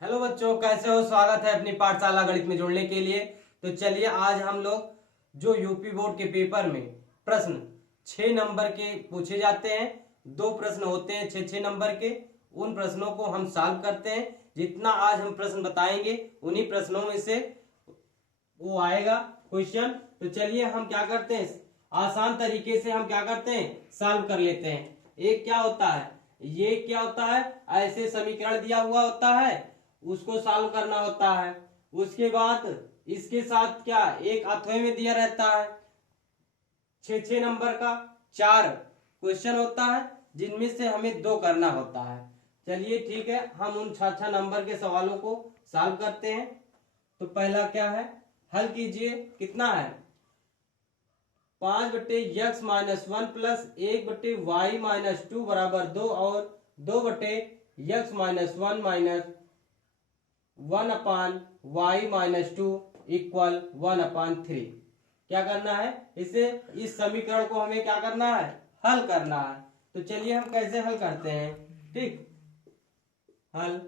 Hello बच्चों, कैसे हो? स्वागत है अपनी पाठशाला गणित में जुड़ने के लिए। तो चलिए आज हम लोग जो यूपी बोर्ड के पेपर में प्रश्न 6 नंबर के पूछे जाते हैं, 2 प्रश्न होते हैं 6-6 नंबर के, उन प्रश्नों को हम सॉल्व करते हैं। जितना आज हम प्रश्न बताएंगे उन्हीं प्रश्नों में से वो आएगा क्वेश्चन। तो चलिए हम क्या करते हैं, आसान तरीके से हम क्या करते हैं, सॉल्व कर लेते हैं। एक क्या होता है, ये क्या होता है, ऐसे समीकरण दिया हुआ होता है, उसको सॉल्व करना होता है। उसके बाद इसके साथ क्या एक अथवे में दिया रहता है 6-6 नंबर का 4 क्वेश्चन होता है, जिनमें से हमें 2 करना होता है। चलिए ठीक है, हम उन 6-6 नंबर के सवालों को सॉल्व करते हैं। तो पहला क्या है, हल कीजिए। कितना है, 5/x-1 प्लस 1/y-2 बराबर 2 और 2/x-1 माइनस 1/y-2 इक्वल 1/3। क्या करना है, इसे इस समीकरण को हमें क्या करना है, हल करना है। तो चलिए हम कैसे हल करते हैं। ठीक, हल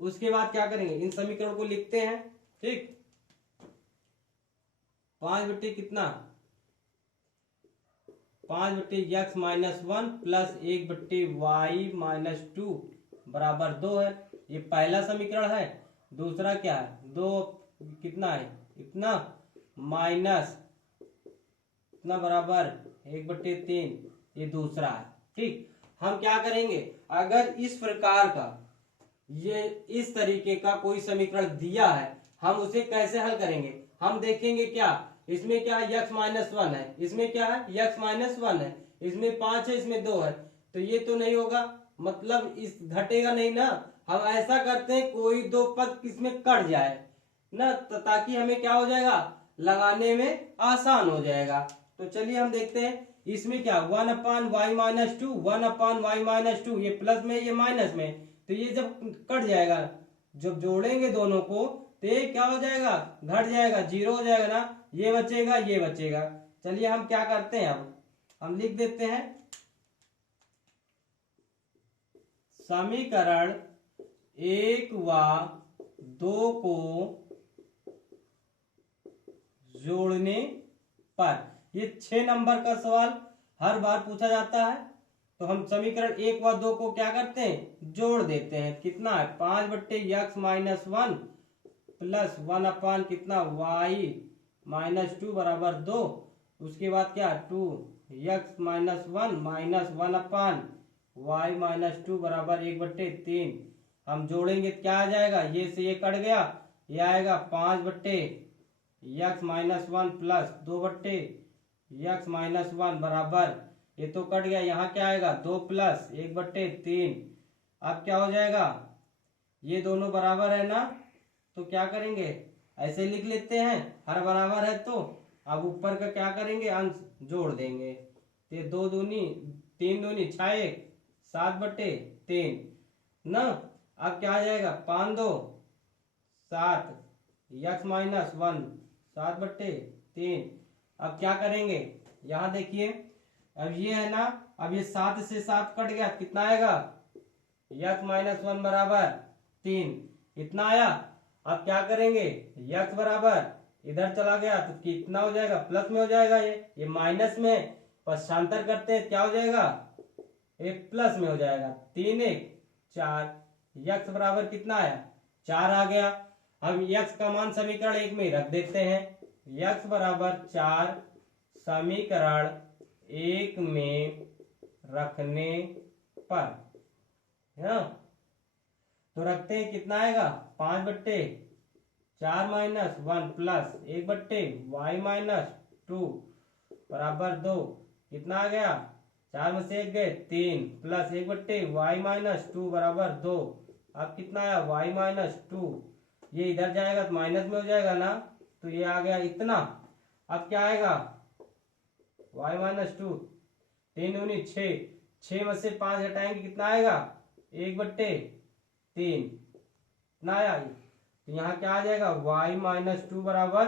उसके बाद क्या करेंगे, इन समीकरण को लिखते हैं। ठीक, 5/x-1 प्लस 1/y-2 बराबर 2 है। ये पहला समीकरण है। दूसरा क्या है, 2 कितना है, इतना माइनस इतना बराबर 1/3, ये दूसरा है। ठीक, हम क्या करेंगे, अगर इस प्रकार का ये इस तरीके का कोई समीकरण दिया है, हम उसे कैसे हल करेंगे। हम देखेंगे क्या, इसमें क्या है, x-1 है, इसमें क्या है, x-1 है, इसमें 5 है, इसमें 2 है, तो ये तो नहीं होगा, मतलब इस घटेगा नहीं ना। हम ऐसा करते हैं कोई 2 पद इसमें कट जाए ना, ताकि हमें क्या हो जाएगा, लगाने में आसान हो जाएगा। तो चलिए हम देखते हैं, इसमें क्या 1/y-2, 1/y-2, ये प्लस में ये माइनस में, तो ये जब कट जाएगा, जब जोड़ेंगे दोनों को तो ये क्या हो जाएगा, घट जाएगा, 0 हो जाएगा ना, ये बचेगा ये बचेगा। चलिए हम क्या करते हैं, अब हम लिख देते हैं समीकरण 1 व 2 को जोड़ने पर, ये 6 नंबर का सवाल हर बार पूछा जाता है। तो हम समीकरण 1 व 2 को क्या करते हैं, जोड़ देते हैं। कितना है, 5/x-1 प्लस 1 कितना y-2 बराबर 2। उसके बाद क्या, 2x-1 माइनस 1/y-2 बराबर 1/3। हम जोड़ेंगे क्या आ जाएगा, ये से ये कट गया, ये आएगा 5/x-1 प्लस 2/x-1 बराबर, ये तो कट गया, यहाँ क्या आएगा 2 प्लस 1/3। अब क्या हो जाएगा, ये दोनों बराबर है ना, तो क्या करेंगे, ऐसे लिख लेते हैं, हर बराबर है तो अब ऊपर का क्या करेंगे, अंश जोड़ देंगे। तो 2 दूनी 3 दूनी 6, 7/3 ना। अब क्या आ जाएगा, 5-2 7, x-1 7/3। अब क्या करेंगे, यहाँ देखिए, अब ये है ना, अब ये 7 से 7 कट गया, कितना आएगा, x-1 बराबर 3, इतना आया। अब क्या करेंगे, x बराबर इधर चला गया तो कितना हो जाएगा, प्लस में हो जाएगा, ये माइनस में पक्षांतर करते हैं, क्या हो जाएगा, ये प्लस में हो जाएगा। 3 1 4, x बराबर कितना आया, 4 आ गया। हम x का मान समीकरण 1 में रख देते हैं, x बराबर 4 समीकरण 1 में रखने पर, है, तो रखते हैं, कितना आएगा, 5/4 माइनस 1 प्लस 1/y-2 बराबर 2, कितना आ गया, 4 में से 1 गए 3 प्लस 1/y-2 बराबर 2। अब कितना आया, y-2, ये इधर जाएगा तो माइनस में हो जाएगा ना, तो ये आ गया इतना। अब क्या आएगा, y-2 3 दूनी 6, 6 में से 5 हटाएंगे, कितना आएगा, 1/3 इतना आया। तो यहाँ क्या आ जाएगा, y-2 बराबर,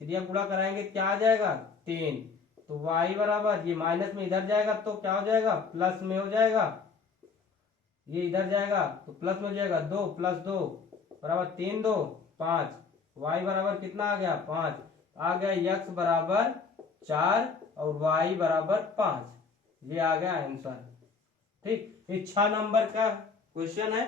क्रिया गुणा कराएंगे क्या आ जाएगा, 3। तो y बराबर, ये माइनस में इधर जाएगा तो क्या हो जाएगा, प्लस में हो जाएगा, ये इधर जाएगा तो प्लस में हो जाएगा, 2 + 2 बराबर 3 2 5, y बराबर कितना आ गया 5, आ गया x बराबर 4 और y बराबर 5। ये आ गया आंसर। ठीक, ये 6 नंबर का क्वेश्चन है,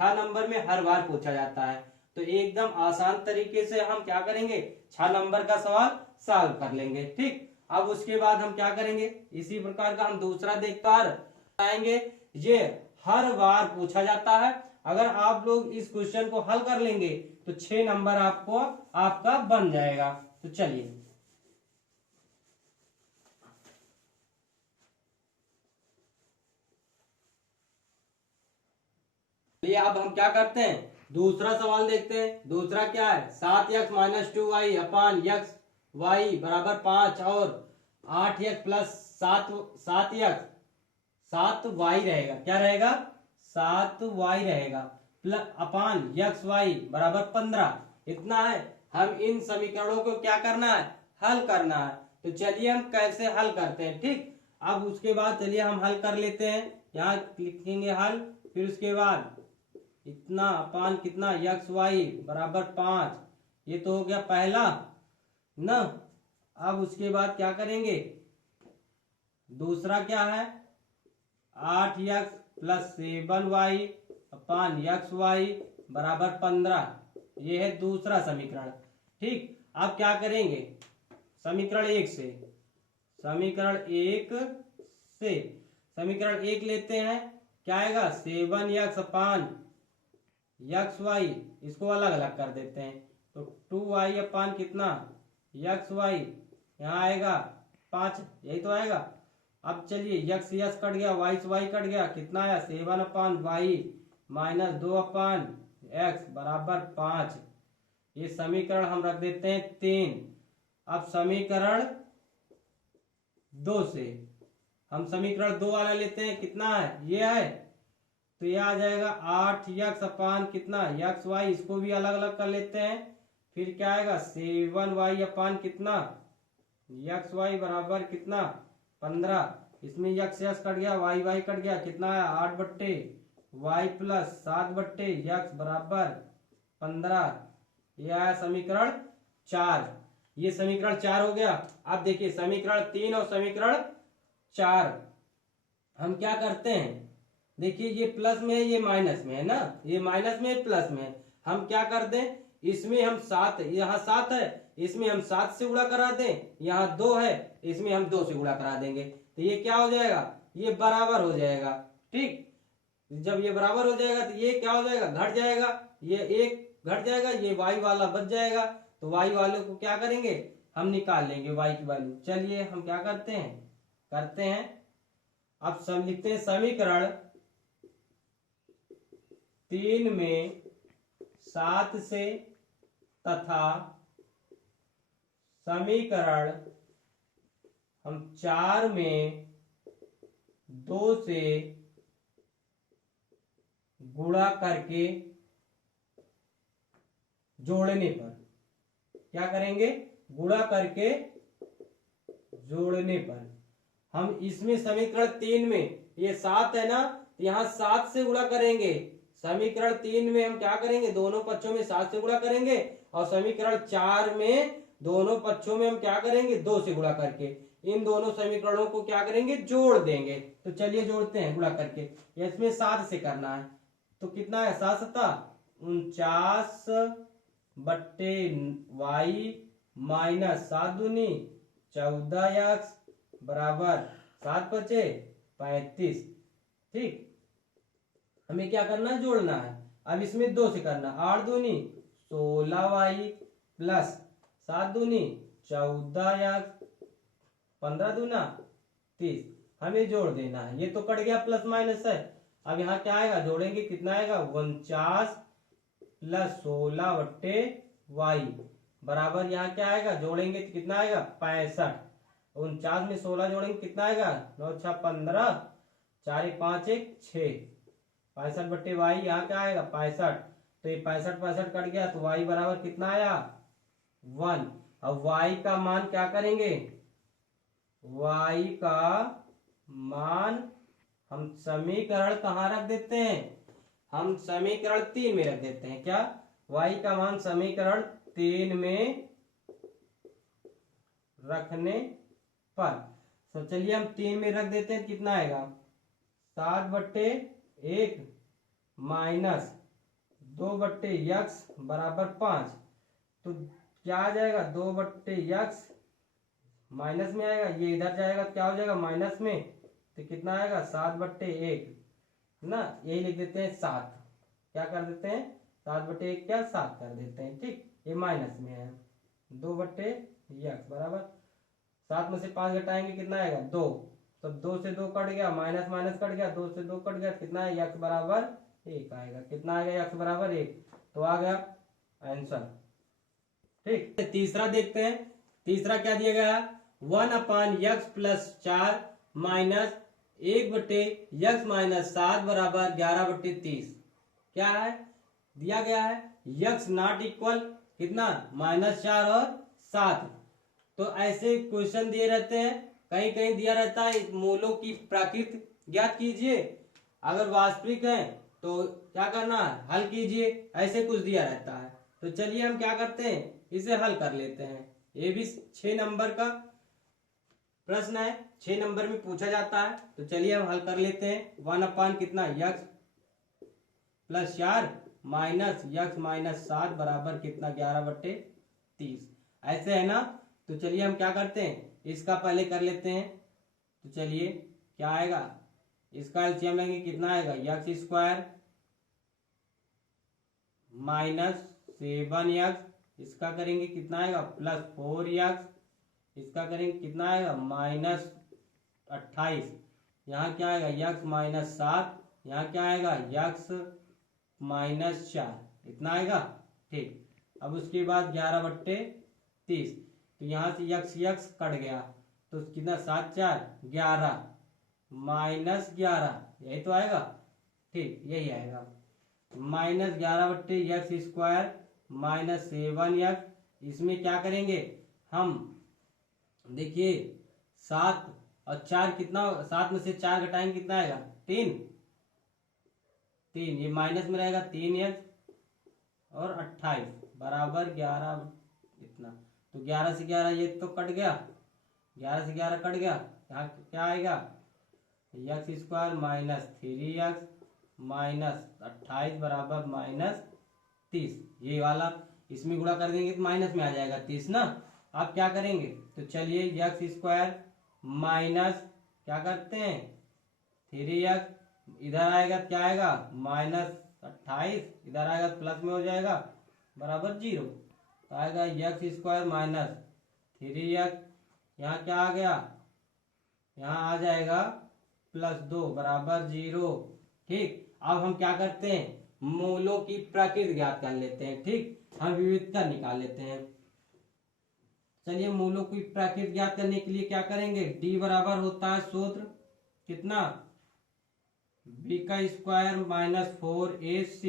6 नंबर में हर बार पूछा जाता है। तो एकदम आसान तरीके से हम क्या करेंगे, 6 नंबर का सवाल सॉल्व कर लेंगे। ठीक, अब उसके बाद हम क्या करेंगे, इसी प्रकार का हम दूसरा देखकर आएंगे। ये हर बार पूछा जाता है। अगर आप लोग इस क्वेश्चन को हल कर लेंगे तो 6 नंबर आपका बन जाएगा। तो चलिए अब हम क्या करते हैं, दूसरा सवाल देखते हैं। दूसरा क्या है, 7x माइनस 2y अपान x y बराबर 5 और 8x प्लस 7x 7y रहेगा। क्या रहेगा, 7y रहेगा प्लस अपान x y बराबर 15। इतना है। हम इन समीकरणों को क्या करना है, हल करना है। तो चलिए हम कैसे हल करते हैं। ठीक, अब उसके बाद चलिए हम हल कर लेते हैं। यहाँ लिखेंगे हल, फिर उसके बाद इतना अपान कितना एक्स वाई बराबर 5। ये तो हो गया पहला ना। अब उसके बाद क्या करेंगे, दूसरा क्या है, 8x प्लस 7y अपान एक्स वाई बराबर 15। ये है दूसरा समीकरण। ठीक, अब क्या करेंगे, समीकरण समीकरण एक लेते हैं। क्या आएगा, 7x अपान एक्स वाई, इसको अलग अलग कर देते हैं। तो 2y अपान कितना एक्स वाई, यहाँ आएगा 5, यही तो आएगा। अब चलिए यक्स यक्स कट गया, वाई से वाई कट गया, कितना आया 7 अपान वाई माइनस 2 अपान एक्स बराबर 5। ये समीकरण हम रख देते हैं 3। अब समीकरण 2 से हम समीकरण 2 वाला लेते हैं। कितना है, ये है, तो ये आ जाएगा 8x अपान कितना एक्स वाई, इसको भी अलग अलग कर लेते हैं। फिर क्या आएगा 7y अपान कितना एक्स वाई बराबर कितना 15। इसमें x x कट गया, y y कट गया, कितना आया 8 बट्टे वाई प्लस 7 बट्टे एक्स बराबर 15। ये आया समीकरण 4। ये समीकरण 4 हो गया। अब देखिए समीकरण 3 और समीकरण 4 हम क्या करते हैं, देखिए ये प्लस में है, ये माइनस में है ना, ये माइनस में प्लस में है। हम क्या कर दें, इसमें हम 7, यहाँ 7 है, इसमें हम 7 से गुणा करा दें, यहाँ 2 है, इसमें हम 2 से गुणा करा देंगे। तो ये क्या हो जाएगा, ये बराबर हो जाएगा। ठीक, जब ये बराबर हो जाएगा तो ये क्या हो जाएगा, घट जाएगा, ये एक घट जाएगा, ये वाई वाला बच जाएगा। तो वाई वाले को क्या करेंगे, हम निकाल लेंगे वाई की वैल्यू। चलिए हम क्या करते हैं, अब सब लिखते हैं समीकरण 3 में 7 से तथा समीकरण हम 4 में 2 से गुणा करके जोड़ने पर, क्या करेंगे, गुणा करके जोड़ने पर हम इसमें समीकरण 3 में ये 7 है ना, यहाँ 7 से गुणा करेंगे। समीकरण 3 में हम क्या करेंगे, दोनों पक्षों में 7 से गुणा करेंगे, और समीकरण 4 में दोनों पक्षों में हम क्या करेंगे, 2 से गुणा करके इन दोनों समीकरणों को क्या करेंगे, जोड़ देंगे। तो चलिए जोड़ते हैं गुणा करके। इसमें 7 से करना है, तो कितना है 7 सत्ता 49 बट्टे वाई माइनस 7 दूनी 14x बराबर 7 बचे 35। ठीक, हमें क्या करना है, जोड़ना है। अब इसमें 2 से करना, 8 दूनी 16y प्लस 7 दूनी 14x 15 दूना 30, हमें जोड़ देना है। ये तो कट गया, प्लस माइनस है। अब यहाँ क्या आएगा, जोड़ेंगे, कितना आएगा 49 प्लस 16 बट्टे वाई बराबर, यहाँ क्या आएगा, जोड़ेंगे तो कितना आएगा 65। 49 में 16 जोड़ेंगे कितना आएगा 9 6 15, 4 1 5 1 6, 65 बट्टे वाई, यहाँ क्या आएगा 65। तो ये 65 कट गया, तो वाई बराबर कितना आया 1। अब वाई का मान क्या करेंगे, वाई का मान हम समीकरण कहाँ रख देते हैं, हम समीकरण 3 में रख देते हैं। क्या, y का मान समीकरण 3 में रखने पर। तो चलिए हम 3 में रख देते हैं, कितना आएगा 7/1 माइनस 2/x बराबर 5। तो क्या आ जाएगा 2/x माइनस में आएगा, ये इधर जाएगा तो क्या हो जाएगा माइनस में, तो कितना आएगा 7/1 ना, यही लिख देते हैं 7। क्या कर देते हैं 7/1 क्या 7 कर देते हैं। ठीक, ये माइनस में है 2/x बराबर 7 में से 5 घटाएंगे कितना आएगा 2। तो 2 से 2 कट गया, माइनस माइनस कट गया, 2 से 2 कट गया, कितना है x बराबर 1 आएगा। कितना आएगा x बराबर 1, तो आ गया आंसर। ठीक, तीसरा देखते हैं। तीसरा क्या दिया गया 1/x plus 4 minus 1/x minus 7 बराबर 11/30। क्या है दिया गया है x नॉट इक्वल कितना -4 और 7। तो ऐसे क्वेश्चन दिए रहते हैं, कहीं कहीं दिया रहता है मूलों की प्रकृति ज्ञात कीजिए, अगर वास्तविक है तो क्या करना हल कीजिए, ऐसे कुछ दिया रहता है। तो चलिए हम क्या करते हैं इसे हल कर लेते हैं। ये भी 6 नंबर का प्रश्न है, 6 नंबर में पूछा जाता है। तो चलिए हम हल कर लेते हैं। 1/, कितना x plus 4 minus x minus 7 बराबर कितना 11/30। ऐसे है ना। तो चलिए हम क्या करते हैं इसका पहले कर लेते हैं। तो चलिए क्या आएगा, इसका एलसीएम लेंगे कितना आएगा x² माइनस 7x, इसका करेंगे कितना आएगा प्लस 4x, इसका करेंगे कितना आएगा -28। यहाँ क्या आएगा x माइनस 7, यहाँ क्या आएगा x माइनस 4, इतना आएगा। ठीक, अब उसके बाद 11/30, तो यहाँ से x कट गया, तो कितना 7 4 11 माइनस 11, यही तो आएगा। ठीक, यही आएगा -11/x² माइनस 7x। इसमें क्या करेंगे हम, देखिए 7 और 4 कितना, 7 में से 4 घटाएंगे कितना आएगा 3, ये माइनस में रहेगा 3x और 28 बराबर 11 इतना। तो 11 से 11 ये तो कट गया, 11 से 11 कट गया, यहाँ क्या आएगा x² माइनस 3x माइनस 28 बराबर -30। ये वाला इसमें गुणा कर देंगे तो माइनस में आ जाएगा 30 ना। आप क्या करेंगे, तो चलिए x² माइनस क्या करते हैं 3x, इधर आएगा क्या आएगा -28, इधर आएगा प्लस में हो जाएगा बराबर 0। तो आएगा x² माइनस 3x, यहाँ क्या आ गया, यहाँ आ जाएगा +2 बराबर 0। ठीक, अब हम क्या करते हैं मूलों की प्रकृति ज्ञात कर लेते हैं। ठीक, हम विविधता निकाल लेते हैं। चलिए मूलों की प्रकृति ज्ञात करने के लिए क्या करेंगे, d बराबर होता है सूत्र कितना b² माइनस 4ac,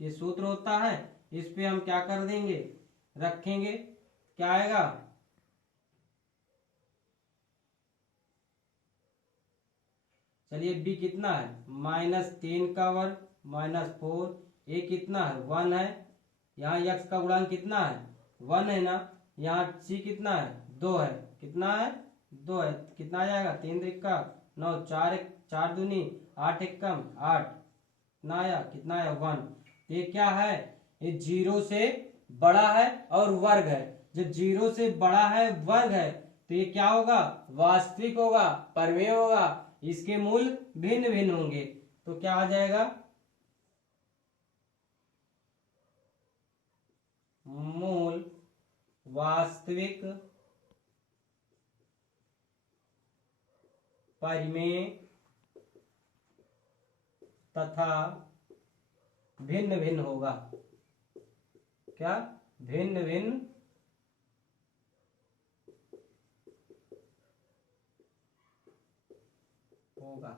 ये सूत्र होता है। इस पे हम क्या कर देंगे रखेंगे, क्या आएगा चलिए b कितना है -3 का वर्ग माइनस 4, a कितना है 1 है, यहाँ x का गुणांक कितना है 1 है ना, यहाँ c कितना है 2 है, कितना है 2 है, कितना आ जाएगा 3 त्रिका 9, 4 दूनी 8 1 कम 8, कितना आया 1। ये क्या है, ये 0 से बड़ा है और वर्ग है। जब 0 से बड़ा है वर्ग है तो ये क्या होगा वास्तविक होगा, परमेय होगा, इसके मूल भिन्न भिन्न होंगे। तो क्या आ जाएगा मूल वास्तविक परिमेय तथा भिन्न भिन्न होगा। क्या भिन्न भिन्न होगा।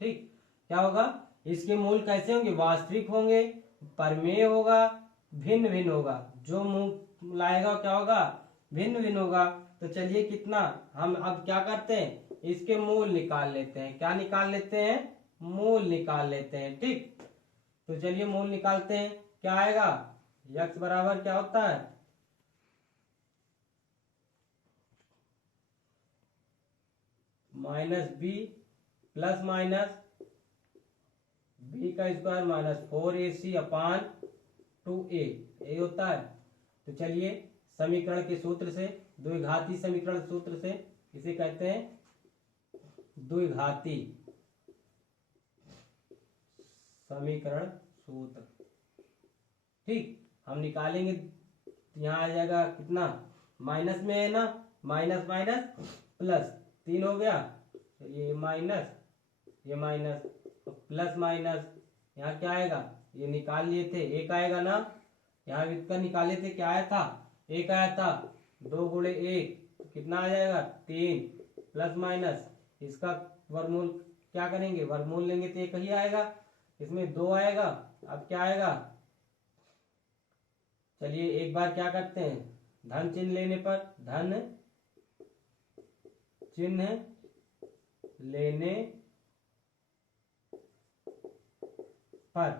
ठीक, क्या होगा इसके मूल कैसे होंगे वास्तविक होंगे, परमेय होगा, भिन्न भिन्न होगा। जो मूल लाएगा क्या होगा भिन्न भिन्न होगा। तो चलिए कितना हम अब क्या करते हैं इसके मूल निकाल लेते हैं। क्या निकाल लेते हैं मूल निकाल लेते हैं। ठीक, तो चलिए मूल निकालते हैं। क्या आएगा यक्स बराबर क्या होता है, minus b plus minus b का square minus 4ac upon 2a, यही होता है। तो चलिए समीकरण के सूत्र से, द्विघाती समीकरण सूत्र से, इसे कहते हैं द्विघाती समीकरण सूत्र। ठीक, हम निकालेंगे, यहाँ आ जाएगा कितना, माइनस में है ना, माइनस माइनस प्लस 3 हो गया, ये माइनस प्लस माइनस, यहाँ क्या आएगा, ये निकाल लिए थे, एक आएगा ना, यहाँ व्युत्पन्न निकाले थे, क्या आया था, एक आया था, 2 गुणे 1 तो कितना आ जाएगा 3, प्लस माइनस इसका वर्गमूल क्या करेंगे, वर्गमूल लेंगे तो एक ही आएगा, इसमें 2 आएगा। अब क्या आएगा, चलिए एक बार क्या करते हैं, धन चिन्ह लेने पर, धन चिन्ह लेने पर,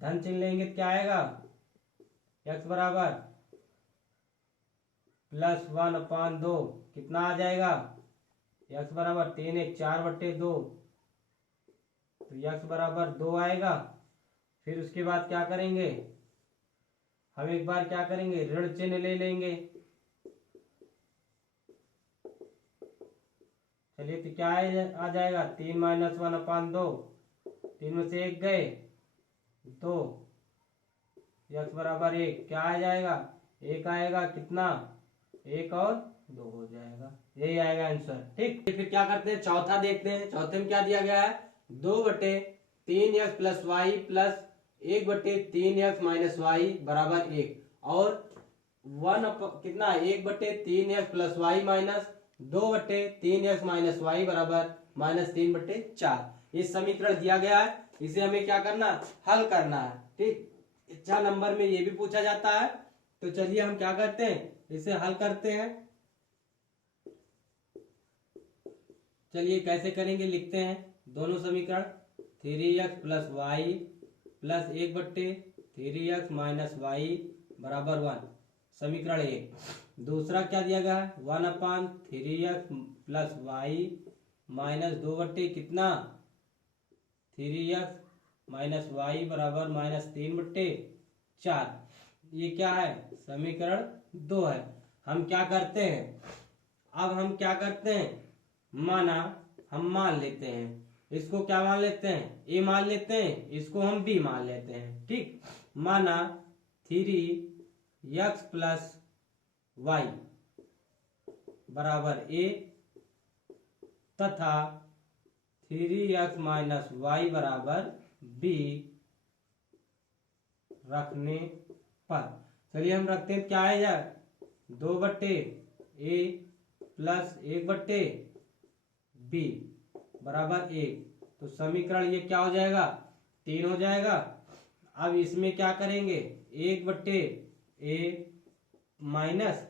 धन चिन्ह लेंगे तो क्या आएगा, x बराबर +1/2, कितना आ जाएगा, x बराबर 3 1 4/2, तो x बराबर 2 आएगा। फिर उसके बाद क्या करेंगे, हम एक बार क्या करेंगे, ऋण चिन्ह ले लेंगे। चलिए तो क्या आ जाएगा, 3 - 1/2, 3 में से 1 गए, 2, x बराबर 1, क्या आ जाएगा, 1 आएगा, कितना, 1 और 2 हो जाएगा, यही आएगा आंसर। ठीक, फिर क्या करते हैं, चौथा देखते हैं। चौथे में क्या दिया गया है, 2/3x + y plus 1/3x - y बराबर 1, और कितना, 1/3x + y minus 2/3x - y बराबर -3/4। इस समीकरण दिया गया है, इसे हमें क्या करना, हल करना है। ठीक, अच्छा नंबर में ये भी पूछा जाता है। तो चलिए हम क्या करते हैं, इसे हल करते हैं। चलिए कैसे करेंगे, लिखते हैं दोनों समीकरण, 3x + y plus 1/3x - y बराबर 1, समीकरण 1। दूसरा क्या दिया गया है, 1/3x + y माइनस 2 कितना, 3x - y बराबर -3/4, ये क्या है, समीकरण 2 है। हम क्या करते हैं, अब हम क्या करते हैं, माना हम मान लेते हैं, इसको क्या मान लेते हैं, a मान लेते हैं, इसको हम b मान लेते हैं। ठीक, माना 3x + y बराबर a तथा 3x - y बराबर b रखने पर, चलिए हम रखते हैं, क्या आएगा, 2/a प्लस 1/b बराबर 1, तो समीकरण ये क्या हो जाएगा, 3 हो जाएगा। अब इसमें क्या करेंगे, 1/a माइनस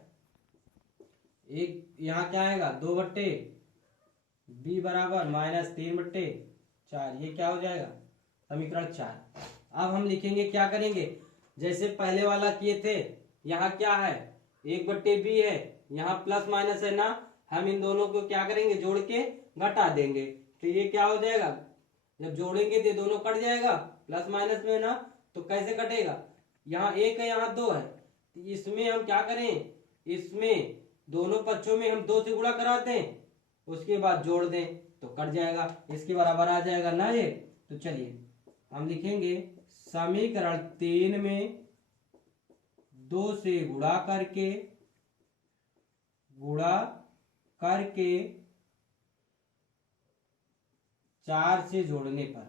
1, यहाँ क्या आएगा, 2/b बराबर -3/4, ये क्या हो जाएगा, समीकरण 4। अब हम लिखेंगे, क्या करेंगे, जैसे पहले वाला किए थे, यहाँ क्या है, 1/b है, यहाँ प्लस माइनस है ना, हम इन दोनों को क्या करेंगे, जोड़ के घटा देंगे, तो ये क्या हो जाएगा, जब जोड़ेंगे तो दोनों कट जाएगा, प्लस माइनस में ना, तो कैसे कटेगा, यहाँ 1 है, यहाँ 2 है, तो इसमें हम क्या करें, इसमें दोनों पक्षों में हम 2 से गुणा करा दें, उसके बाद जोड़ दें तो कट जाएगा, इसके बराबर आ जाएगा ना ये। तो चलिए हम लिखेंगे, समीकरण 3 में 2 से गुणा करके 4 से जोड़ने पर,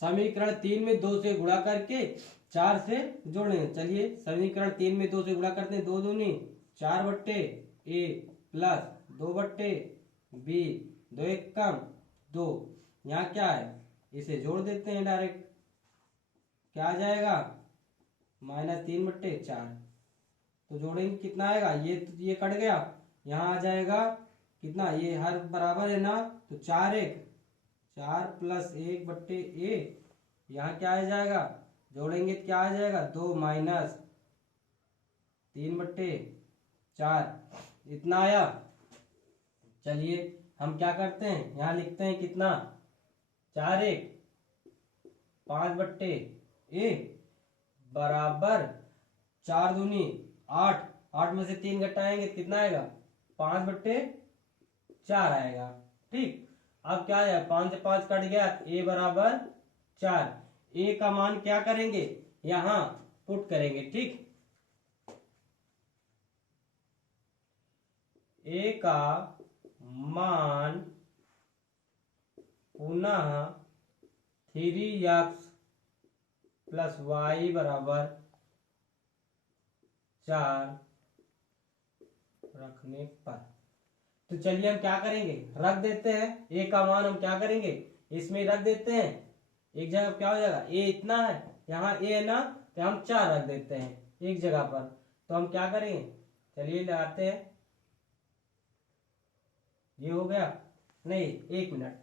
समीकरण 3 में 2 से गुणा करके 4 से जोड़ें। चलिए समीकरण 3 में 2 से गुणा करते हैं, 2 दूनी 4/a प्लस 2/b, 2 1 कम 2, यहाँ क्या है, इसे जोड़ देते हैं डायरेक्ट, क्या आ जाएगा, -3/4, तो जोड़ेंगे कितना आएगा, ये कट गया, यहाँ आ जाएगा कितना, ये हर बराबर है ना, तो 4 1 4 + 1/a यहाँ क्या आ जाएगा, जोड़ेंगे तो क्या आ जाएगा, 2 माइनस 3/4 इतना आया। चलिए हम क्या करते हैं, यहाँ लिखते हैं कितना, 4 1 5/1 बराबर 4 दूनी 8, 8 में से 3 घटाएंगे तो कितना आएगा, 5/4 आएगा। ठीक, अब क्या है, 5 से 5 कट गया, ए बराबर 4। ए का मान क्या करेंगे, यहाँ पुट करेंगे। ठीक, ए का मान पुनः 3x प्लस वाई बराबर 4 रखने पर, तो चलिए हम क्या करेंगे, रख देते हैं ए का मान, हम क्या करेंगे इसमें रख देते हैं। एक जगह क्या हो जाएगा, ए इतना है, यहाँ ए है ना, तो हम 4 रख देते हैं एक जगह पर। तो हम क्या करेंगे, चलिए लगाते हैं, ये हो गया, नहीं 1 मिनट,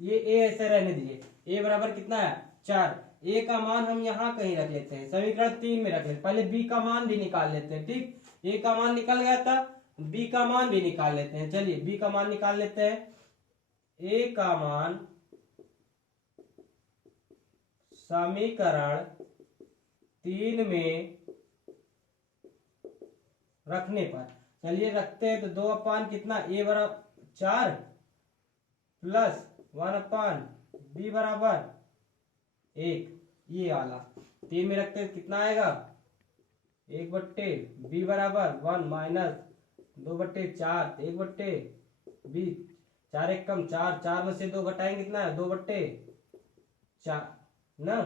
ये ए ऐसे रहने दीजिए। ए बराबर कितना है, 4। ए का मान हम यहाँ कहीं रख लेते हैं, समीकरण 3 में रख लेते हैं। पहले बी का मान भी निकाल लेते हैं। ठीक, ए का मान निकल गया था, बी का मान भी निकाल लेते हैं। चलिए बी का मान निकाल लेते हैं। ए का मान समीकरण 3 में रखने पर, चलिए रखते हैं, तो 2 अपान कितना, ए बराबर 4 प्लस 1 अपान बी बराबर 1, ये वाला 3 में रखते हैं कितना आएगा, 1/बी बराबर 1 माइनस 2/4, 1/बी, 4 1 कम 4, 4 में से 2 घटाएंगे कितना है, 2/4 ना।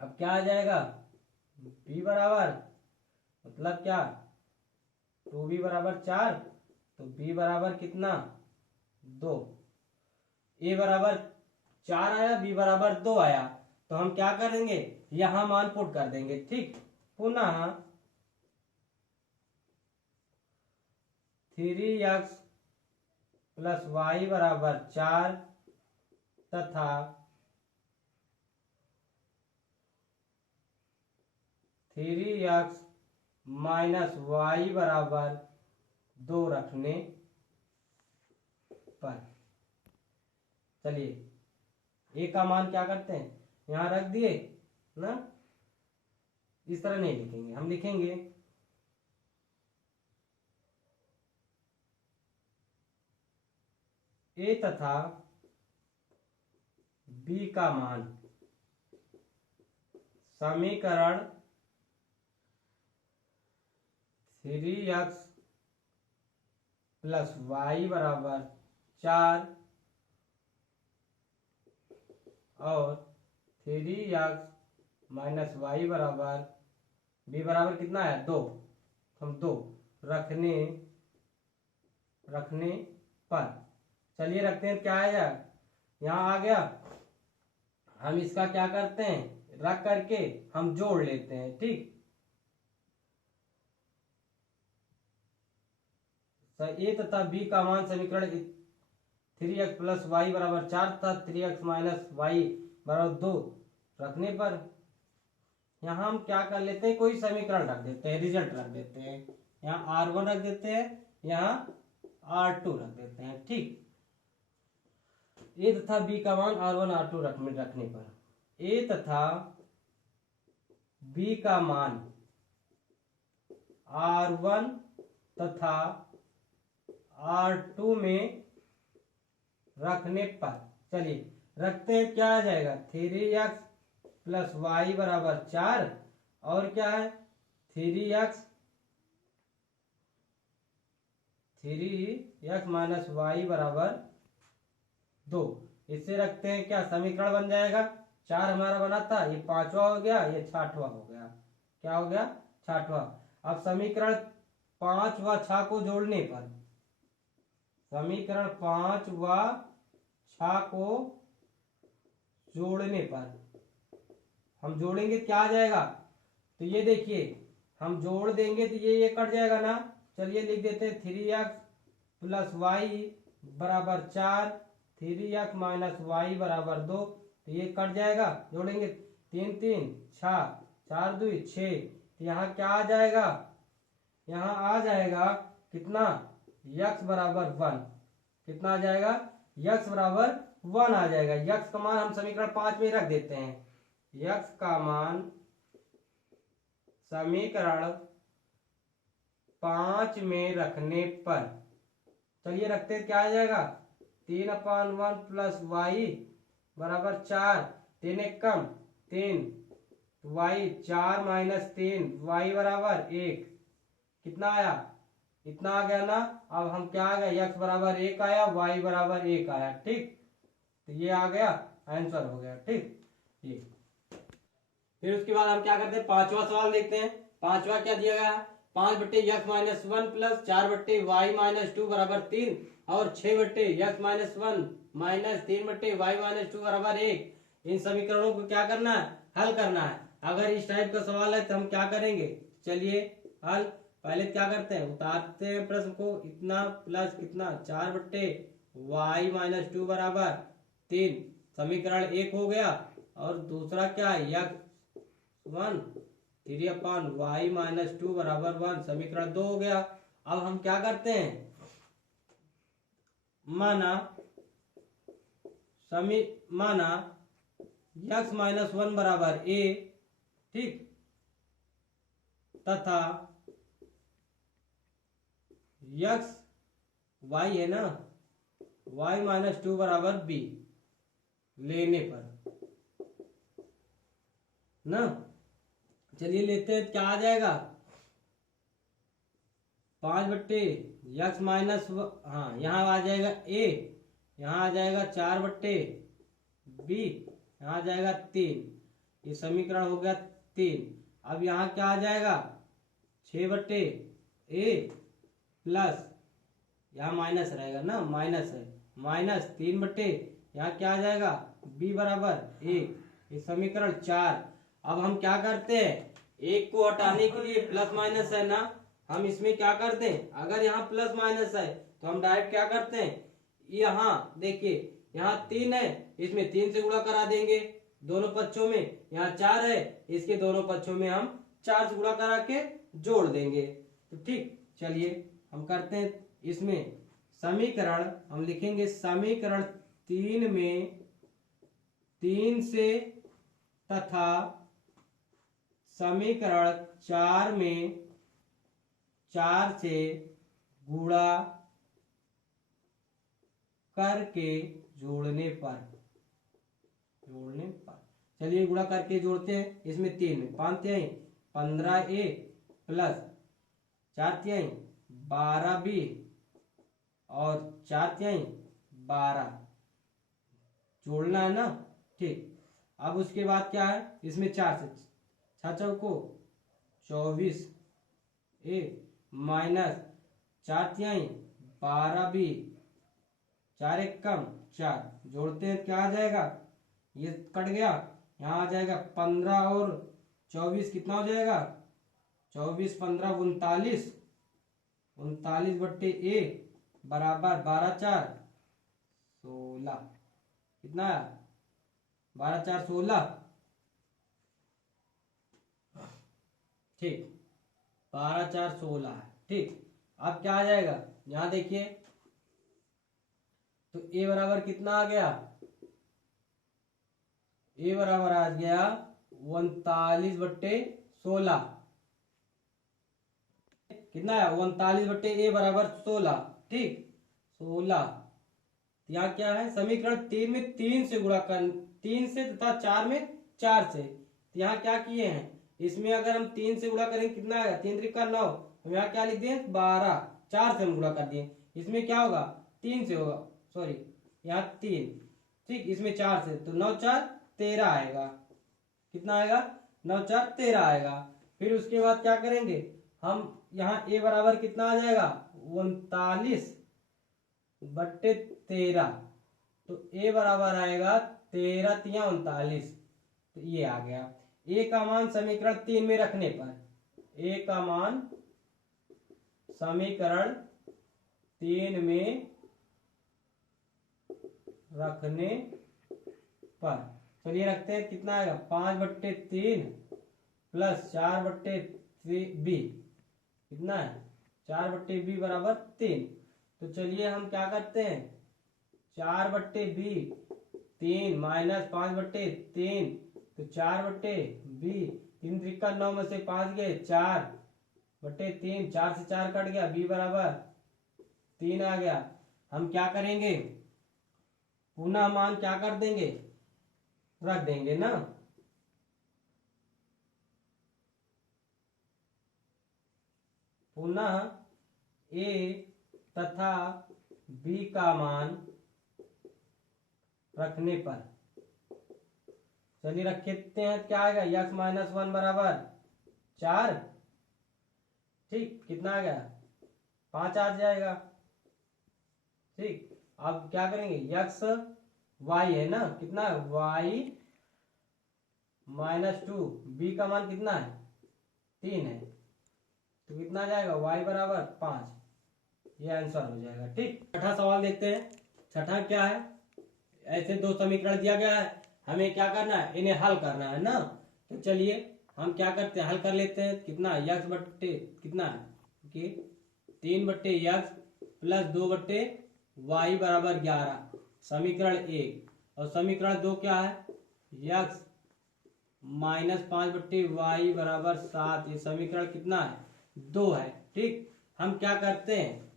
अब क्या आ जाएगा, बी बराबर मतलब क्या, 2b बराबर 4, तो बी बराबर कितना 2। ए बराबर 4 आया, बी बराबर 2 आया, तो हम क्या करेंगे, यहां मान पुट कर देंगे। ठीक, पुनः 3x प्लस वाई बराबर 4 तथा 3x माइनस वाई बराबर 2 रखने पर, चलिए ए का मान क्या करते हैं, यहां रख दिए ना, इस तरह नहीं लिखेंगे, हम लिखेंगे ए तथा बी का मान समीकरण 3x प्लस वाई बराबर 4 और 3x माइनस वाई बराबर बी बराबर कितना है 2, हम 2 रखने पर, चलिए रखते हैं, क्या आया यहाँ आ गया। हम इसका क्या करते हैं, रख करके हम जोड़ लेते हैं। ठीक, ए तथा बी का मान समीकरण 3x प्लस वाई बराबर 4 तथा 3x माइनस वाई बराबर 2 रखने पर, यहाँ हम क्या कर लेते हैं, कोई समीकरण रख देते हैं, रिजल्ट रख देते हैं। यहाँ R1 रख देते हैं, यहाँ R2 रख देते हैं। ठीक, ए तथा बी का मान R1 R2 रखने पर, ए तथा बी का मान R1 तथा R2 में रखने पर, चलिए रखते हैं, क्या आ जाएगा, 3x प्लस वाई बराबर 4 और क्या है 3x माइनस वाई बराबर 2। इससे रखते हैं, क्या समीकरण बन जाएगा, 4 हमारा बना था, ये 5वां हो गया, ये 6वां हो गया, क्या हो गया 6वां। अब समीकरण 5 व 6 को जोड़ने पर, समीकरण 5 व 6 को जोड़ने पर हम जोड़ेंगे, क्या आ जाएगा, तो ये देखिए हम जोड़ देंगे तो ये कट जाएगा ना। चलिए लिख देते हैं 3x प्लस वाई बराबर 4, 3x माइनस वाई बराबर 2, तो ये कट जाएगा, जोड़ेंगे 3 3 6, 4 2 6। तो यहाँ क्या आ जाएगा, यहाँ आ जाएगा कितना, x बराबर 1। कितना आ जाएगा, x बराबर 1 आ जाएगा। x का मान हम समीकरण 5 में रख देते हैं। x का मान समीकरण 5 में रखने पर, चलिए रखते क्या आ जाएगा, 3/1 प्लस वाई बराबर 4, 3 एक कम 3, वाई 4 माइनस 3, वाई बराबर 1। कितना आया, इतना आ गया ना। अब हम क्या आ गया, x बराबर 1 आया, y बराबर 1 आया। ठीक, तो ये आ गया, आंसर हो गया। ठीक, ये फिर उसके बाद हम क्या करते हैं, पांचवा सवाल देखते हैं। पांचवा क्या दिया गया, 5/x-1 प्लस 4/y-2 बराबर 3 और 6/x-1 माइनस 3/y-2 बराबर 1। इन समीकरणों को क्या करना है, हल करना है। अगर इस टाइप का सवाल है तो हम क्या करेंगे, चलिए हल पहले क्या करते हैं, उतारते हैं प्रश्न को। इतना प्लस कितना, 4/y-2 बराबर 3, समीकरण 1 हो गया। और दूसरा क्या है, x1 3/y-2 बराबर 1, समीकरण 2 हो गया। अब हम क्या करते हैं, माना x-1 बराबर a, ठीक, तथा x y है ना, y-2 बराबर b लेने पर ना। चलिए लेते हैं, क्या आ जाएगा, 5/x माइनस, हाँ यहाँ आ जाएगा a, यहाँ आ जाएगा 4/b, यहाँ आ जाएगा 3। ये समीकरण हो गया 3। अब यहाँ क्या आ जाएगा, 6/a प्लस, यहाँ माइनस रहेगा ना, माइनस है, माइनस 3/, यहाँ क्या आ जाएगा, b बराबर 1। ये समीकरण 4। अब हम क्या करते हैं, एक को हटाने के लिए प्लस माइनस है ना, हम इसमें क्या करते हैं, अगर यहाँ प्लस माइनस है तो हम डायरेक्ट क्या करते हैं, यहाँ देखिए यहाँ 3 है, इसमें 3 से गुणा करा देंगे दोनों पक्षों में। यहाँ 4 है, इसके दोनों पक्षों में हम 4 से गुणा करा के जोड़ देंगे। तो ठीक, चलिए हम करते हैं। इसमें समीकरण हम लिखेंगे, समीकरण 3 में 3 से तथा समीकरण 4 में 4 से गुणा करके जोड़ने पर, चलिए गुणा करके जोड़ते हैं। इसमें 3 में 5 तिहाई 15a प्लस 4 तिहाई 12b और 4 तिहाई 12 जोड़ना है ना। ठीक, अब उसके बाद क्या है, इसमें 4 से 6 चौको 24a माइनस 4 तिहाई 12b, 4 एक कम 4, जोड़ते हैं क्या आ जाएगा, ये कट गया, यहाँ आ जाएगा 15 और 24 कितना हो जाएगा, 24 15 39, 39/a बराबर 12 4 16, कितना है 12 4 16। ठीक, 12 4 16 है। ठीक, अब क्या आ जाएगा, यहाँ देखिए तो a बराबर कितना आ गया, a बराबर आ गया 39/16। कितना है, 39/a बराबर 16। ठीक, 16। यहाँ क्या है, समीकरण 3 में 3 से गुणा कर, 3 से तथा 4 में 4 से। तो यहाँ क्या किए हैं, इसमें अगर हम 3 से गुणा करेंगे कितना आएगा, 3 त्रिका 9, हम यहाँ क्या लिख दिए 12, 4 से हम गुणा कर दिए। इसमें क्या होगा, 3 से होगा, सॉरी यहाँ 3, ठीक, इसमें 4 से, तो 9 4 13 आएगा। कितना आएगा, 9 4 13 आएगा। फिर उसके बाद क्या करेंगे हम, यहाँ a बराबर कितना आ जाएगा 39/13, तो a बराबर आएगा 13 तिया 39। तो ये आ गया, a का मान समीकरण 3 में रखने पर, a का मान समीकरण 3 में रखने पर, चलिए रखते हैं, कितना आएगा 5/3 प्लस 4/बी, कितना है 4/बी बराबर 3। तो चलिए हम क्या करते हैं, 4/बी 3 माइनस 5/3, तो 4/बी, 3 त्रिका 9 में से 5 गए, 4/3, 4 से 4 कट गया, बी बराबर 3 आ गया। हम क्या करेंगे, पुनः मान क्या कर देंगे, रख देंगे ना। पुनः ए तथा बी का मान रखने पर, चलिए रखते हैं, क्या आएगा x माइनस 1 बराबर 4, ठीक, कितना आ गया 5 आ जाएगा। ठीक, अब क्या करेंगे, x y है ना, कितना y माइनस 2, बी का मान कितना है 3 है, तो कितना आ जाएगा y बराबर 5, ये आंसर हो जाएगा। ठीक, छठा सवाल देखते हैं। छठा क्या है, ऐसे दो समीकरण दिया गया है, हमें क्या करना है, इन्हें हल करना है ना। तो चलिए हम क्या करते हैं, हल कर लेते हैं। कितना x बट्टे कितना है कि 3/x प्लस 2/y बराबर 11, समीकरण 1। और समीकरण 2 क्या है, x माइनस 5/y बराबर 7, ये समीकरण कितना है 2 है। ठीक, हम क्या करते हैं,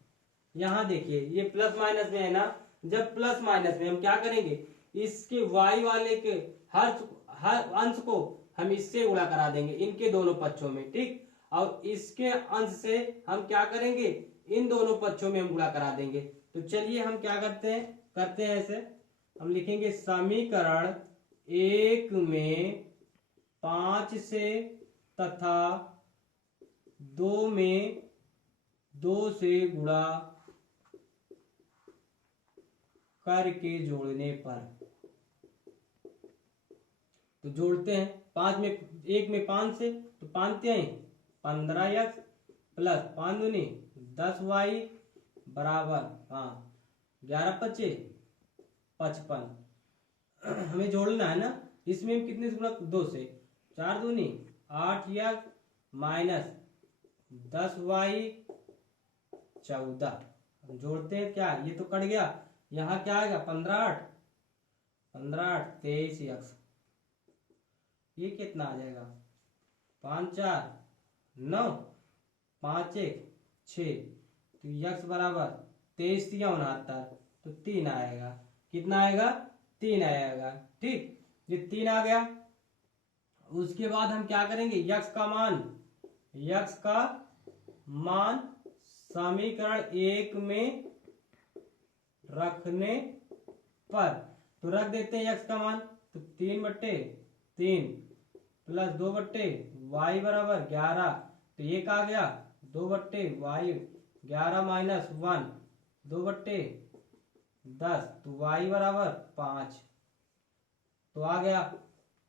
यहाँ देखिए ये प्लस माइनस में है ना, जब प्लस माइनस में हम क्या करेंगे, इसके y वाले के हर अंश को हम इससे गुणा करा देंगे, इनके दोनों पक्षों में। ठीक, और इसके अंश से हम क्या करेंगे, इन दोनों पक्षों में हम गुणा करा देंगे। तो चलिए हम क्या करते हैं ऐसे, हम लिखेंगे समीकरण 1 में 5 से तथा 2 में 2 से गुणा करके जोड़ने पर, तो जोड़ते हैं, 5 में 1 में 5 से, तो 5 15x प्लस 5 दूनी 10y बराबर 11×5 55। हमें जोड़ना है ना, इसमें कितने से गुणा 2 से, 4 दूनी 8x माइनस 10y 14। जोड़ते हैं, क्या ये तो कट गया, यहाँ क्या आएगा 15×8 23x, ये कितना आ जाएगा 5×4 9 5×1 6, तो x बराबर 23 या 69, तो 3 आएगा, कितना आएगा 3 आएगा। ठीक, ये 3 आ गया। उसके बाद हम क्या करेंगे, x का मान समीकरण 1 में रखने पर, तो रख देते हैं x का मान, तो 3/3 प्लस 2/y बराबर 11, तो ये आ गया 2/y 11 माइनस 1 2/10, तो y बराबर 5, तो आ गया,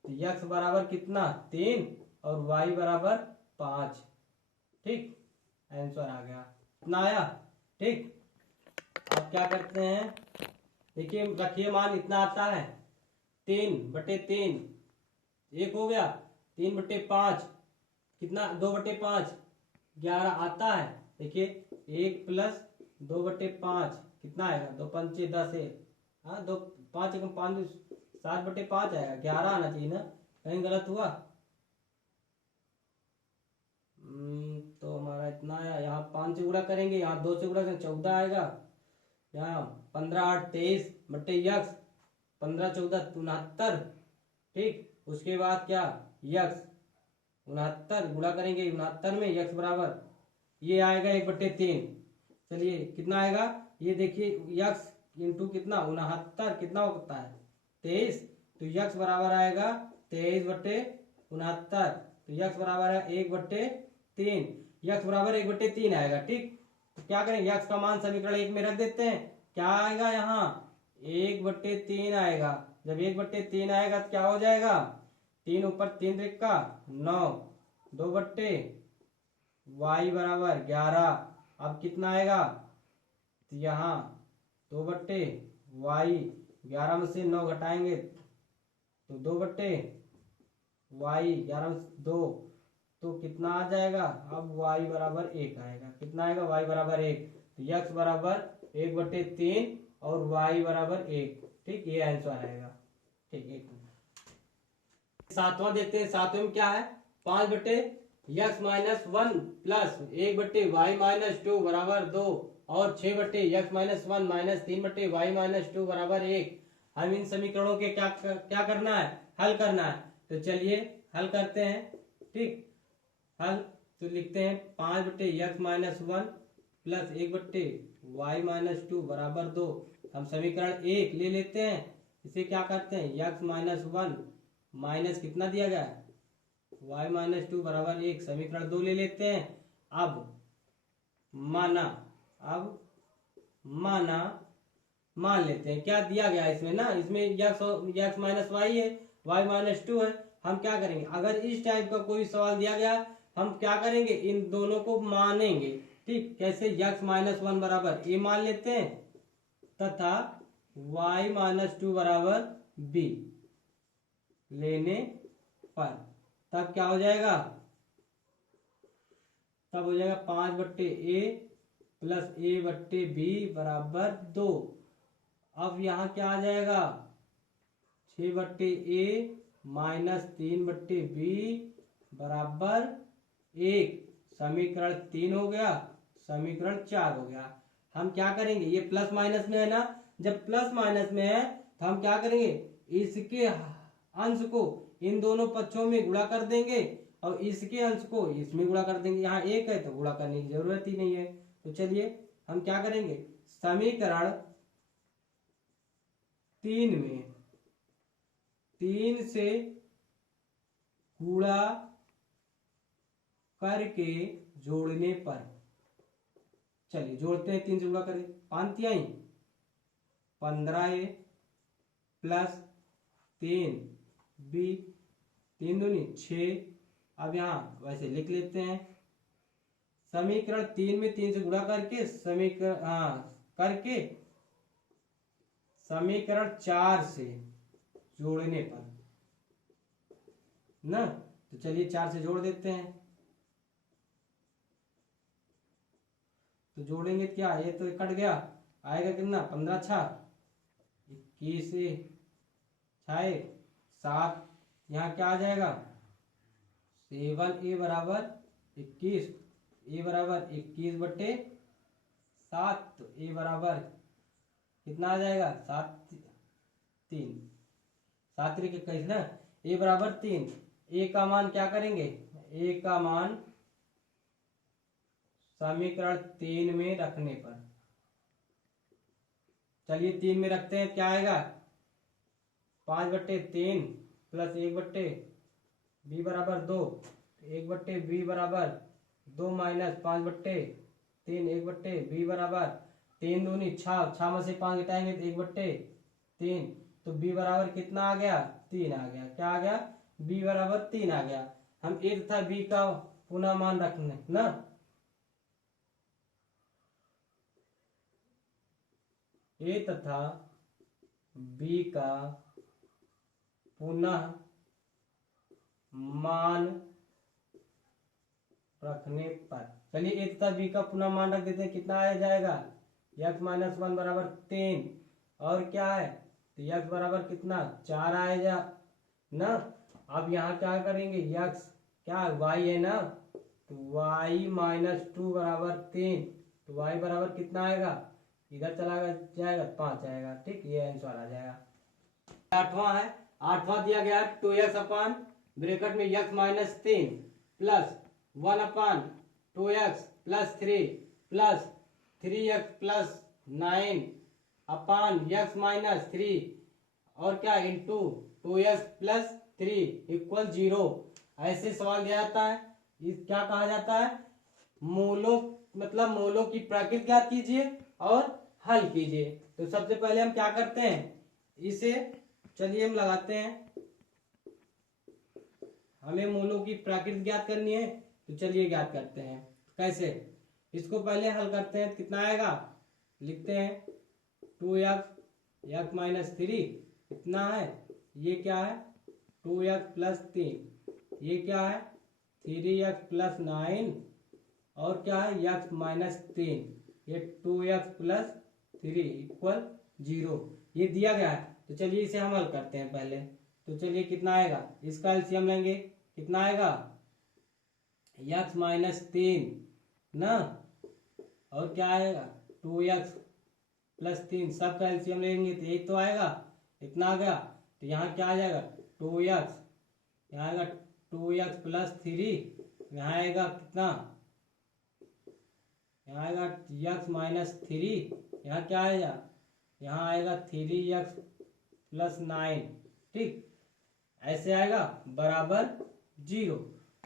तो x बराबर कितना 3 और y बराबर 5। ठीक, आंसर आ गया, इतना आया। ठीक, अब क्या करते हैं, देखिए रखिए मान इतना आता है 3/3, एक हो गया, 3/5 कितना 2/5 11 आता है। देखिए 1 प्लस 2/5 कितना आएगा, 2×5 10 है, हाँ 2 5 1 5 7/5 आएगा, 11 आना चाहिए ना, कहीं गलत हुआ। तो हमारा इतना आया, यहाँ 5 से गुणा करेंगे, यहाँ 2 से गुणा करेंगे 14 आएगा, यहाँ 15×8 23/x 15×14 69। ठीक, उसके बाद क्या x 69 गुणा करेंगे 69 में, x बराबर ये आएगा 1/3। चलिए कितना आएगा, ये देखिए x इंटू कितना 69 कितना होता है 23, तो x बराबर आएगा 23/69, तो x बराबर है 1/3, x बराबर 1/3 आएगा। ठीक, तो क्या करेंगे, x का मान समीकरण 1 में रख देते हैं, क्या आएगा यहाँ 1/3 आएगा। जब 1/3 आएगा तो क्या हो जाएगा, 3 ऊपर 3 त्रिका 9 2/y बराबर 11, अब कितना आएगा, तो यहाँ 2/y 11 में से 9 घटाएंगे तो 2/y 11/2 तो कितना आ जाएगा, अब y बराबर 1 आएगा। कितना आएगा, y बराबर 1। तो x बराबर 1/3 और y बराबर 1। ठीक, ये आंसर आएगा। ठीक, 1 सातवां देखते हैं। सातवें में क्या है, 5/x-1 प्लस 1/y-2 बराबर 2 और 6/x-1 माइनस 3/y-2 बराबर 1। हम इन समीकरणों के क्या करना है, हल करना है। तो चलिए हल करते हैं। ठीक, हल तो लिखते हैं 5/x-1 प्लस 1/y-2 बराबर 2। हम समीकरण 1 ले लेते हैं। इसे क्या करते हैं, x-1 माइनस कितना दिया गया है, y-2 बराबर 1। समीकरण 2 ले लेते हैं। अब मान लेते हैं क्या दिया गया है इसमें ना, इसमें x माइनस वाई है, y-2 है। हम क्या करेंगे, अगर इस टाइप का कोई सवाल दिया गया हम क्या करेंगे, इन दोनों को मानेंगे। ठीक, कैसे, x-1 बराबर a मान लेते हैं तथा y-2 बराबर b लेने पर तब क्या हो जाएगा, तब हो जाएगा 5/a प्लस a/b बराबर 2। अब यहाँ क्या आ जाएगा, 6/a माइनस 3/b बराबर 1। समीकरण 3 हो गया, समीकरण 4 हो गया। हम क्या करेंगे, ये प्लस माइनस में है ना, जब प्लस माइनस में है तो हम क्या करेंगे, इसके अंश को इन दोनों पक्षों में गुणा कर देंगे और इसके अंश को इसमें गुणा कर देंगे। यहाँ 1 है तो गुणा करने की जरूरत ही नहीं है। तो चलिए हम क्या करेंगे, समीकरण 3 में 3 से गुणा करके जोड़ने पर, चलिए जोड़ते हैं। 3 से गुणा करें, 5×3 15a प्लस 3b 3×2 6। अब यहाँ वैसे लिख लेते हैं। समीकरण 3 में 3 से गुणा करके समीकरण 4 से जोड़ने पर ना, तो चलिए 4 से जोड़ देते हैं। तो जोड़ेंगे क्या, ये तो कट गया, आएगा कितना, 15×6 21 6 7। यहाँ क्या आ जाएगा, 7a बराबर 21, a बराबर 21/7। तो a बराबर कितना आ जाएगा, 7×3 7×3 ना, a बराबर 3। a का मान क्या करेंगे, a का मान समीकरण 3 में रखने पर, चलिए 3 में रखते हैं। क्या आएगा, 5/3 प्लस 1/b बराबर 2, 1/b बराबर 2 माइनस 5/3 1/b बराबर 3×2 6, 6 में से 5 घटाएंगे तो 1/3। तो b बराबर कितना आ गया, 3 आ गया। क्या आ गया, b बराबर 3 आ गया। हम a तथा b का पुनः मान रखने ना, a तथा b का पुनः मान रखने पर, चलिए a तथा b का पुनः मान रख देते हैं। कितना आ जाएगा, x-1 बराबर 3 और क्या है, तो x बराबर कितना 4 आएगा ना। अब यहाँ क्या करेंगे, x क्या y है ना, तो y-2 बराबर 3। तो y बराबर कितना आएगा, इधर चला जाएगा 5 आएगा। ठीक, ये आंसर आ जाएगा। 8वां है, 8वां दिया गया 2x ब्रैकेट में x-3 plus 1/2x plus 3 plus 3x plus 9 अपान x-3 और क्या इंटू 2x प्लस 3 इक्वल 0। ऐसे सवाल दिया जाता है। इस क्या कहा जाता है, मूलों मतलब मूलों की प्रकृति ज्ञात कीजिए और हल कीजिए। तो सबसे पहले हम क्या करते हैं, इसे चलिए हम लगाते हैं। हमें मूलों की प्रकृति ज्ञात करनी है, तो चलिए ज्ञात करते हैं। कैसे, इसको पहले हल करते हैं। कितना आएगा, लिखते हैं 2x x-3 इतना है, ये क्या है 2x प्लस 3, ये क्या है 3x प्लस 9 और क्या है x माइनस 3, ये 2x प्लस 3 इक्वल 0, ये दिया गया है। तो चलिए इसे हम हल करते हैं पहले। तो चलिए कितना आएगा, इसका एलसीएम लेंगे, कितना आएगा x माइनस 3 ना, और क्या आएगा 2x प्लस 3, सब का एलसीएम लेंगे तो एक तो आएगा, इतना आ गया। तो यहाँ क्या आ जाएगा 2x, यहाँ आएगा 2x प्लस 3, यहाँ आएगा कितना, यहाँ आएगा x माइनस 3, यहाँ क्या आएगा, यहाँ आएगा 3x प्लस 9, ठीक, ऐसे आएगा बराबर 0।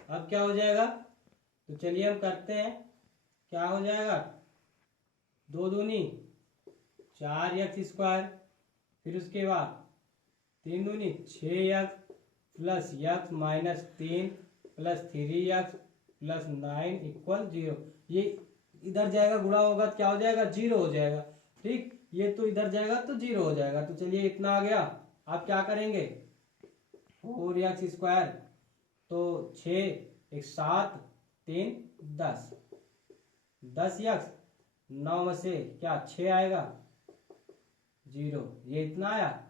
अब क्या हो जाएगा, तो चलिए हम करते हैं, क्या हो जाएगा 2 दूनी 4x स्क्वायर, फिर उसके बाद 3 दूनी 6x plus x minus 3 plus 3x plus 9 equal 0। ये इधर जाएगा गुणा होगा तो क्या हो जाएगा 0 हो जाएगा, ठीक, ये तो इधर जाएगा तो 0 हो जाएगा। तो चलिए इतना आ गया। आप क्या करेंगे 4x स्क्वायर, तो 6 एक 7 3 10, 10x 9 में से क्या 6 आएगा 0, ये इतना आया,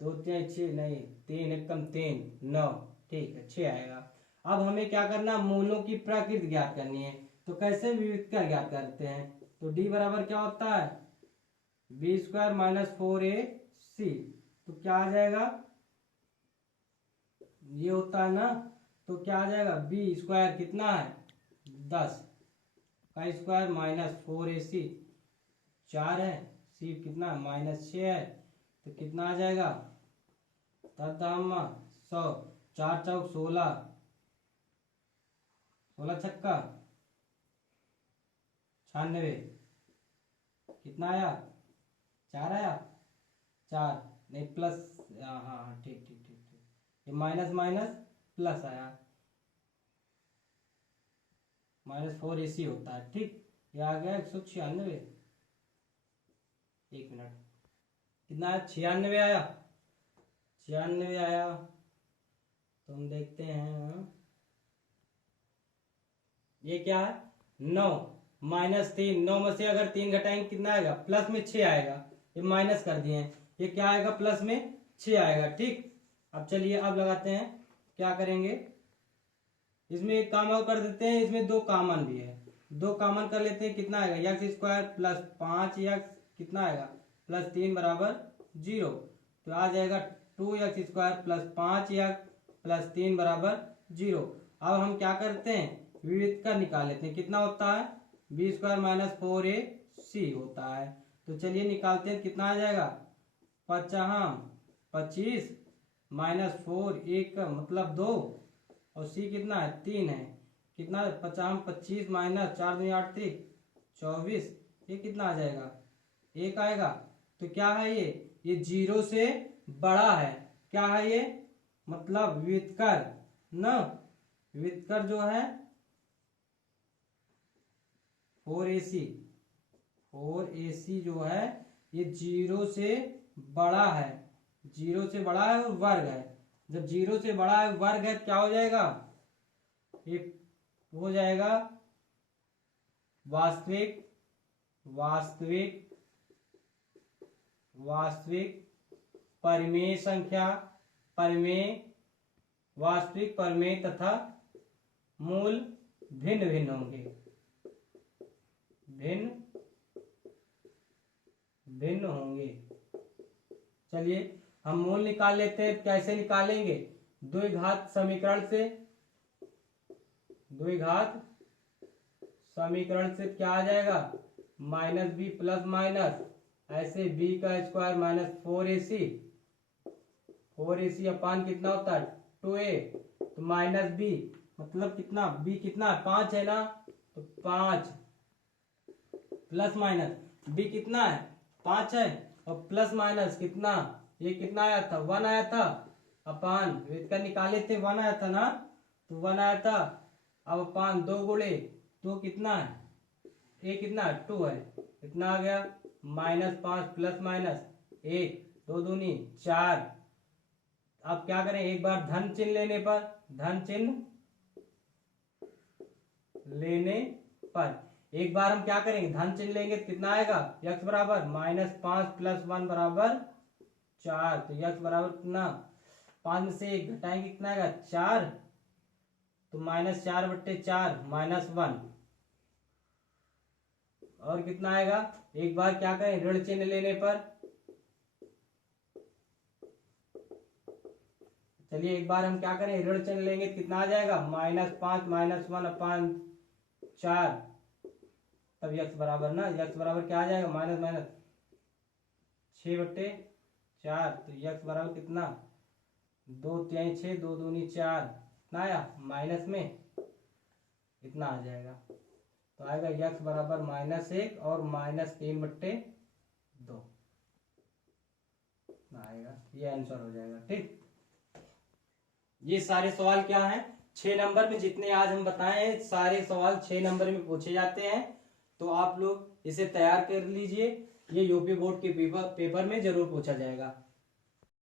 2 3 6 नहीं 3 एकम 3 9, ठीक है 6 आएगा। अब हमें क्या करना, मूलों की प्रकृति ज्ञात करनी है। तो कैसे विविधता ज्ञात करते हैं, तो d बराबर क्या होता है बी स्क्वायर माइनस 4ac, तो क्या आ जाएगा, ये होता है ना, तो क्या आ जाएगा बी स्क्वायर कितना है 10 का स्क्वायर माइनस 4ac 4 है, सी कितना माइनस 6 है, तो कितना आ जाएगा तद्दामा 100, 4 चौक 16, 16 छक्का 96, कितना आया 4 आया, 4 नहीं प्लस, हाँ हाँ ठीक ठीक ठीक ठीक, ये माइनस माइनस प्लस आया, माइनस 4ac होता है, ठीक, ये आ गया 196, एक मिनट, कितना है 96 आया, 96 आया। तो हम देखते हैं ये क्या है 9 माइनस 3, 9 में से अगर 3 घटाएंगे कितना आएगा प्लस में 6 आएगा, ये माइनस कर दिए हैं, ये क्या आएगा प्लस में 6 आएगा, ठीक। अब चलिए अब लगाते हैं, क्या करेंगे, इसमें एक काम और कर देते हैं, इसमें 2 कॉमन भी है, 2 कॉमन कर लेते हैं, कितना आएगा x स्क्वायर प्लस 5x कितना आएगा प्लस 3 बराबर 0, तो आ जाएगा 2x square plus 5x plus 3 बराबर 0। अब हम क्या करते हैं विविध का निकाल लेते हैं, कितना होता है बी स्क्वायर माइनस 4ac होता है। तो चलिए निकालते हैं, कितना आ जाएगा 25 माइनस 4 1 का मतलब 2 और सी कितना है 3 है, कितना 25 माइनस 4 दूनी 8 3 24, ये कितना आ जाएगा 1 आएगा। तो क्या है ये 0 से बड़ा है, क्या है ये मतलब व्युत्कर न, व्युत्कर जो है 4ac जो है ये 0 से बड़ा है, 0 से बड़ा है और वर्ग है, जब 0 से बड़ा है वर्ग है क्या हो जाएगा, ये हो जाएगा वास्तविक वास्तविक वास्तविक परिमेय संख्या, परिमेय वास्तविक परिमेय तथा मूल भिन्न भिन्न होंगे, भिन्न भिन्न होंगे। चलिए हम मूल निकाल लेते हैं, कैसे निकालेंगे द्विघात समीकरण से, द्विघात समीकरण से क्या आ जाएगा माइनस बी प्लस माइनस ऐसे बी का स्क्वायर माइनस 4ac अपान कितना होता है 2a, तो माइनस बी मतलब कितना बी कितना 5 है ना, तो 5 प्लस माइनस बी कितना है 5 है और प्लस माइनस कितना, ये कितना आया था 1 आया था, अपान इसका निकाले थे 1 आया था ना, तो 1 आया था, अब अपान 2 गुणे 2 कितना है, ये कितना 2 है, इतना आ गया माइनस 5 प्लस माइनस 1 2 दूनी 4, आप क्या करें, एक बार धन चिन्ह लेने पर, धन चिन्ह लेने पर एक बार हम क्या करेंगे, धन चिन्ह लेंगे तो कितना आएगा, x बराबर -5 + 1 बराबर 4। तो x बराबर कितना, 5 में से 1 घटाएंगे कितना आएगा 4, तो -4/4 -1 और कितना आएगा। एक बार क्या करें, ऋण चिन्ह लेने पर, चलिए एक बार हम क्या करें, ऋण चिन्ह लेंगे तो कितना आ जाएगा, -5 -1/4, तब x बराबर ना, x बराबर क्या आ जाएगा, -6/4। तो x बराबर कितना, 2 3 6 2 दूनी 4, कितना आया माइनस में इतना आ जाएगा। तो आएगा x बराबर -1 और -3/2 आएगा, ये आंसर हो जाएगा। ठीक, ये सारे सवाल क्या हैं, 6 नंबर में जितने आज हम बताए हैं सारे सवाल 6 नंबर में पूछे जाते हैं। तो आप लोग इसे तैयार कर लीजिए, ये यूपी बोर्ड के पेपर में जरूर पूछा जाएगा।